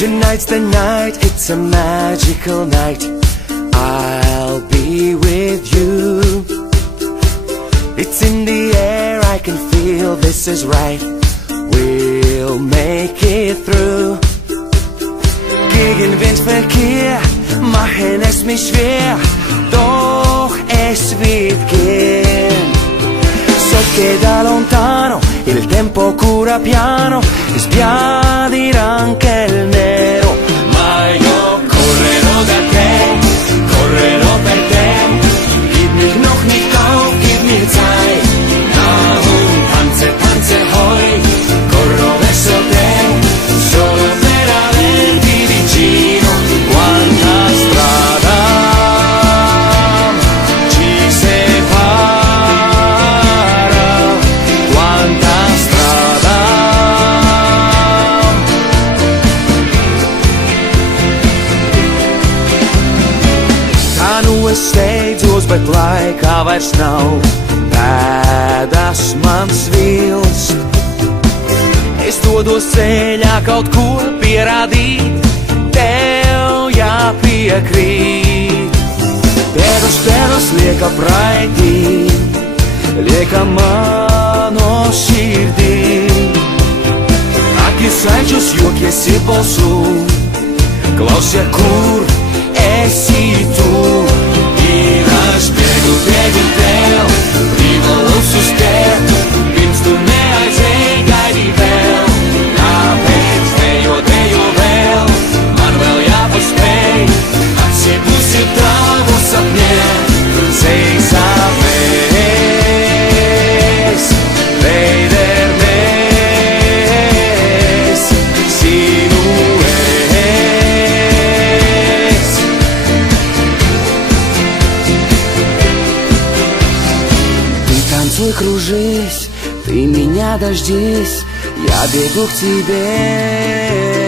Tonight's the night, it's a magical night. I'll be with you. It's in the air, I can feel this is right. We'll make it through. Gegen Windverkehr machen es mich schwer, doch es wird gehen. So che da lontano il tempo cura piano e sbiadirà anche il nero. Ma io correrò da te, correrò per te. Gib mich noch nicht auf, gib mir Zeit. Darum tanze, tanze heu, corro verso te, solo per averti vicino. Quanta strada ci separa, quanta strada. Tā nu es steidzos, bet laikā vairs nav. Pēdas man svilst, es dodos ceļā kaut ko pierādīt. Tev jāpiekrīt. Pēdas lieka praeitī, lieka mano širdī. Akis aidžius juokiesi balsu, klausia kur esi tu. Ir aš bėgu, bėgu vėl, privalau sustēt, pirms tu neaizēji gaidīt vēl. Tāpēc dejo, dejo vēl, man vēl jāpaspēj, atsibūsi tavu sapņē, seis apēs, veider mēs, sinu es. Ты танцуй, кружись, ты меня дождись, я бегу к тебе.